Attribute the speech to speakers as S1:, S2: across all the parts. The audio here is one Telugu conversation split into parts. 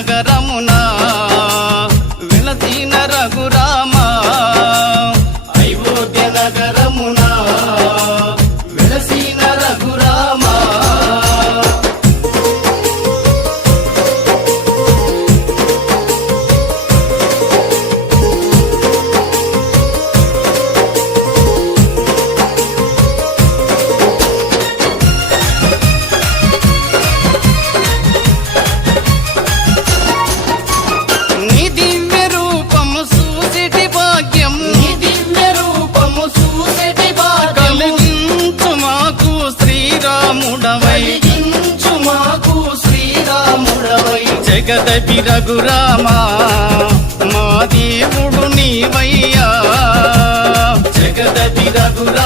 S1: నగరమున జగదపి రఘురామా మా దేవుడు నీవయ్యా. జగదపి రఘురా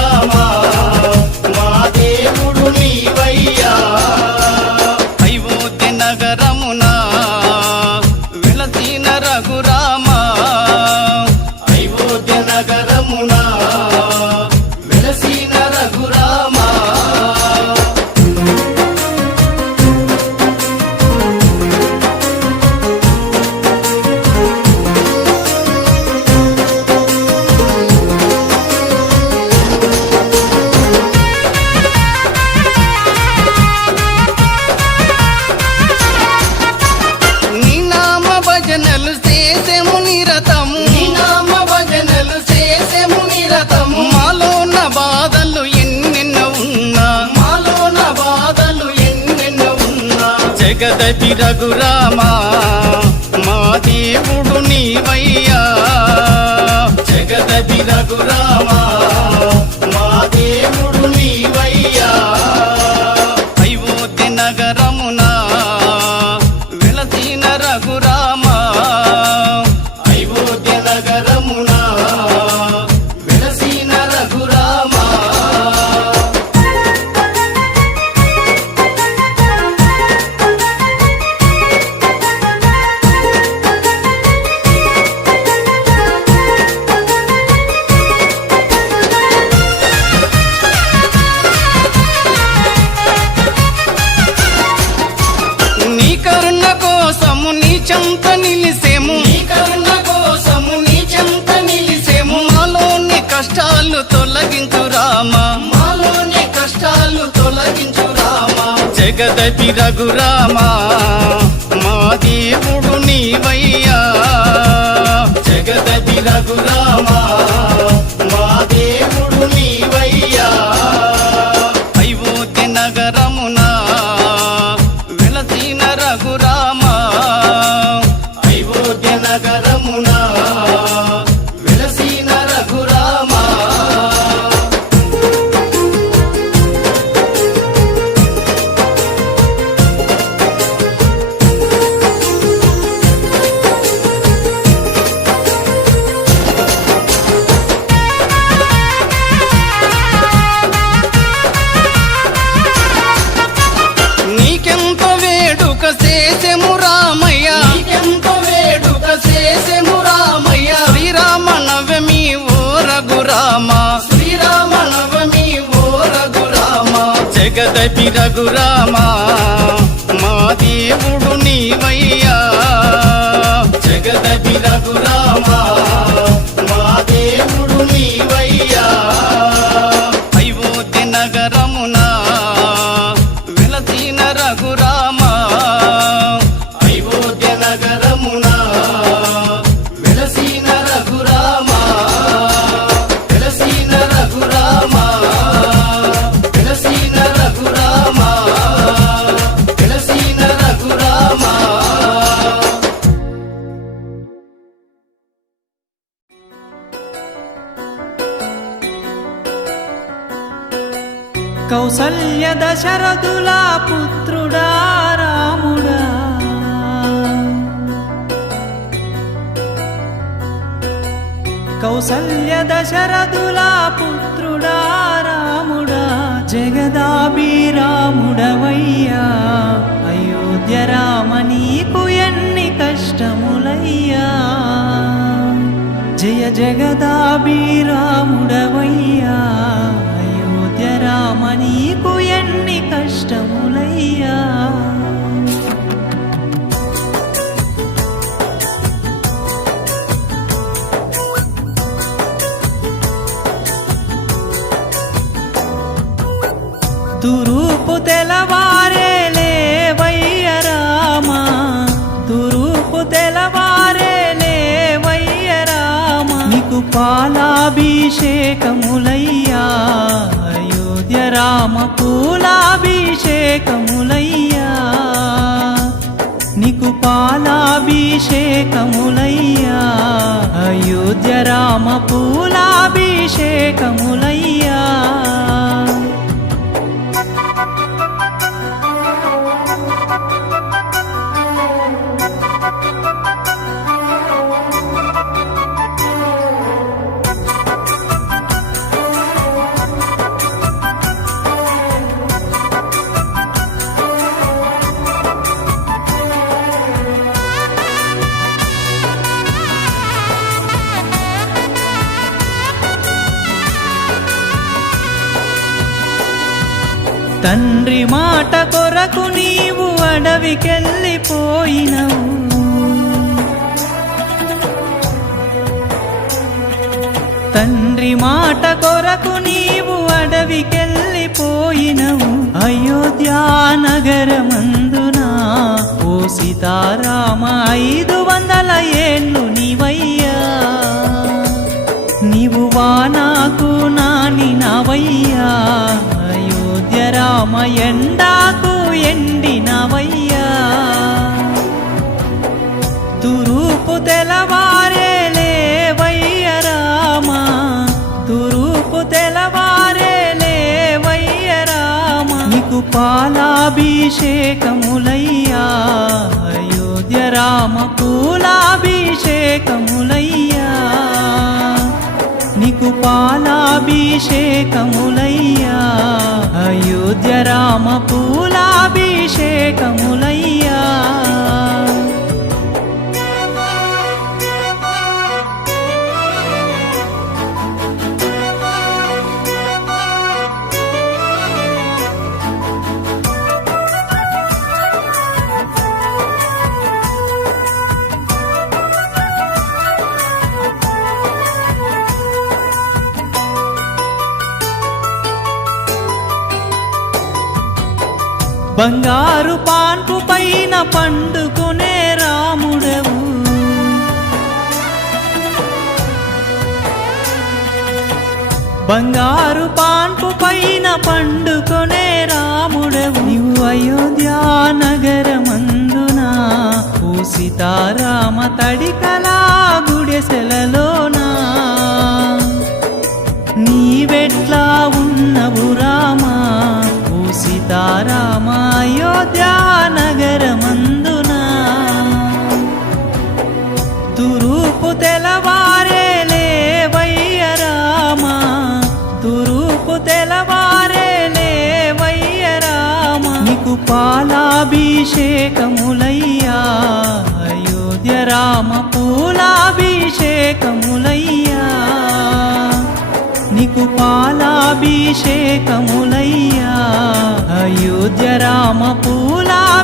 S1: మొదటి రఘురామా జగదపి రఘురామా మా దేవుడు నీవయ్యా. జగదపి రఘురామా రఘురామ శ్రీరామ నవమి ఓ రఘురామ జగదపి రఘురామ. మా దేవుడు నీవయ్యా. జగదపి రఘురామ. మా దేవుడు నీవయ్యా.
S2: కౌసల్య దశరథుల పుత్రుడా రాముడా. కౌసల్య దశరథుల పుత్రుడా రాముడా. జగదాభిరాముడవయ్యా అయోధ్య రామ నీకు ఎన్ని కష్టములయ్యా. జయ జగదాభిరాముడవయ్యా అయోధ్య అభిషేకములయ్యా అయోధ్య రామ పూలాభిషేకములయ్యా. నీకు పాలాభిషేకములయ్యా అయోధ్య రామ పూలాభిషేకములయ్యా. తండ్రి మాట కొరకు నీవు అడవికెళ్ళిపోయినవు. తండ్రి మాట కొరకు నీవు అడవికెళ్ళిపోయినవు. అయోధ్యా నగరమందున ఓ సీతారామ ఐదు వందల ఏళ్ళు నీవయ్యా. నీవు వా నాకు నాని నవయ్యా రామ ఎండాకు ఎండినవయ్యా. తురూపు తెలవారే లేవయ్య రామ. తురూపు తెలవారే లేవయ్య రామ. నీకు పాలాభిషేకములయ్యా. అయోధ్య రామ పూలాభిషేకములయ్యా. పాలాభిషేకములయ్యా. అయోధ్య రామపు బంగారు పాన్పు పైన పండుకునే రాముడవు. బంగారు పాన్పు పైన పండుకొనే రాముడవు. నీవు అయోధ్యా నగరమందున ఓ సీతారామ తడికలా గుడెసెలలోనా నీవెట్లా ఉన్నవు రామా ఓ సీతారామ నగరమందున తురూపు తెలవారే లేవయ్య రామ తురూపు తెలవారే లేవయ్య రామ. నీకు పాలాభిషేకములయ్యా అయోధ్య రామ పూలాభిషేకములయ్యా. నీకు పాలాభిషేకములయ్యా అయోధ్య రామ పూలాభిషేకములయ్యా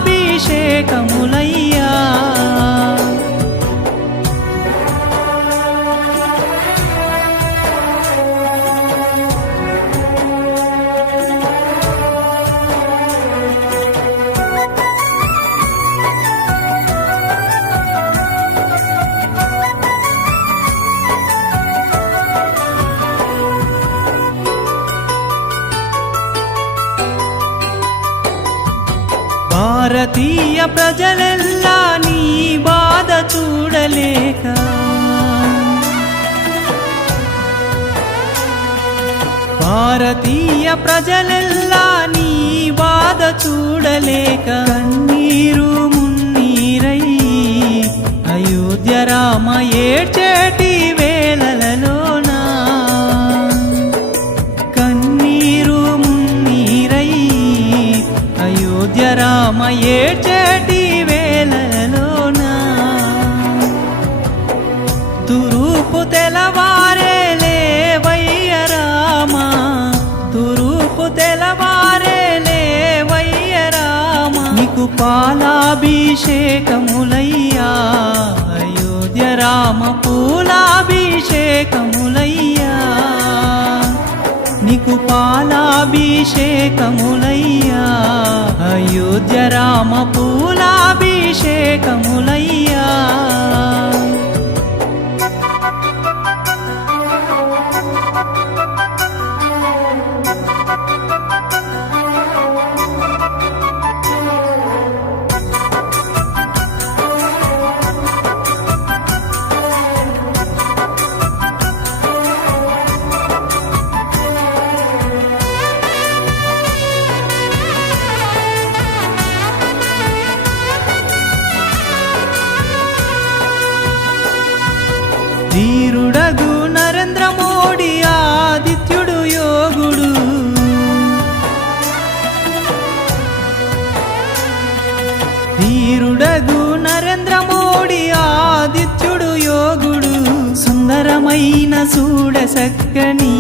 S2: ప్రజలెల్లా నీ బాధ చూడలేక. భారతీయ ప్రజలెల్లా తెలవారే లేవయ్య నీకు పాలాభిషేకములయ్యా. అయోధ్య రామ పూలాభిషేకములయ్యా. నీకు పాలాభిషేకములయ్యా. అయోధ్య రామ పూలాభిషేకములయ్యా. ధీరుడగు నరేంద్ర మోడీ ఆదిత్యుడు యోగుడు. ధీరుడగు నరేంద్ర మోడీ ఆదిత్యుడు యోగుడు. సుందరమైన చూడసక్కని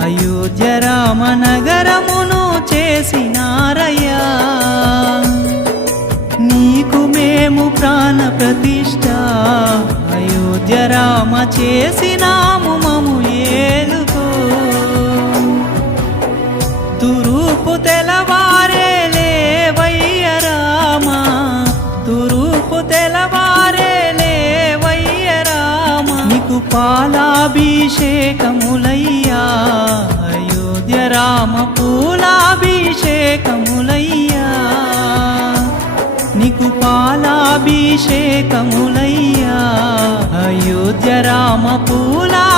S2: అయోధ్య రామ నగరమును చేసినారయ్యా. నీకు మేము ప్రాణ ప్రతిష్ట అయోధ్య రామ చేసినాము మము ఏలుకో తురుపు తెలవారే లేవయ్య రామ. తురుపు తెలవారే లేవయ్య రామ. నీకు పాలాభిషేకములయ్యా. అయోధ్య రామ పూలాభిషేకములయ్యా. నీకు పాలాభిషేకములయ్యా అయోధ్య రామ పూలాభిషేకములయ్యా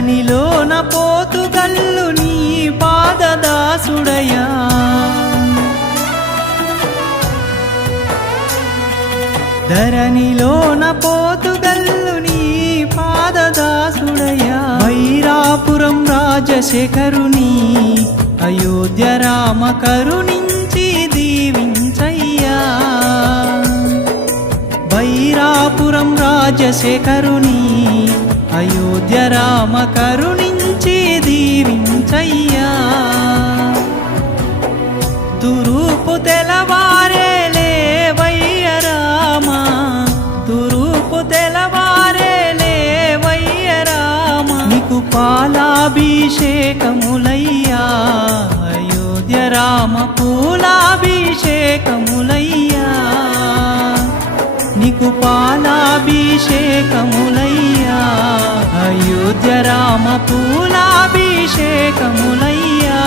S2: ధరణిలోన పోతుగల్లు నీ పాదదాసుడయా ధరణిలోన పోతుగల్లు నీ పాదదాసుడయా వైరాపురం రాజశేఖరుని అయోధ్య రామ కరుణించి దీవించయ్యా. వైరాపురం రాజశేఖరుని అయోధ్య రామ కరుణించి దీవించయ్యా. దురూపు తెలవారే లేవయ్య రామ. దురూపు తెలవారే లేవయ్య రామ. నీకు పాలాభిషేకములయ్యా. అయోధ్య రామ పూలాభిషేకములయ్యా. నీకు పాలాభిషేకములయ్యా. అయోధ్య రామ పూలాభిషేకములయ్యా